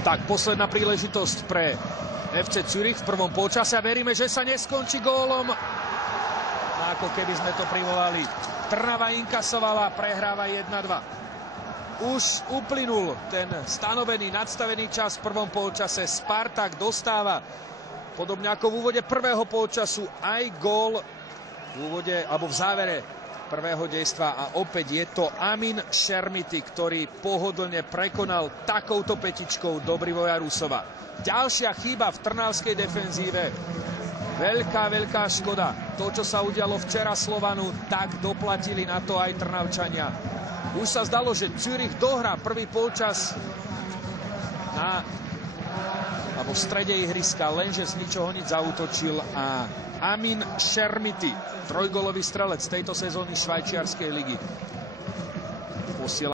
Tak, posledná príležitosť pre FC Zürich v prvom polčase a veríme, že sa neskončí gólom. Ako keby sme to privolali. Trnava inkasovala, prehráva 1-2. Už uplynul ten stanovený, nadstavený čas v prvom polčase. Spartak dostáva, podobne ako v úvode prvého polčasu, aj gól v úvode, alebo v závere prvého dejstva. A opäť je to Amin Šermity, ktorý pohodlne prekonal takouto petičkou Dobrivoja Rusova. Ďalšia chyba v trnavskej defenzíve. Veľká škoda. To, čo sa udialo včera Slovanu, tak doplatili na to aj Trnavčania. Už sa zdalo, že Zürich dohrá prvý polčas v strede ihriska, lenže z ničoho nič zaútočil a Amin Šermity, trojgolový strelec tejto sezóny švajčiarskej ligy, posiela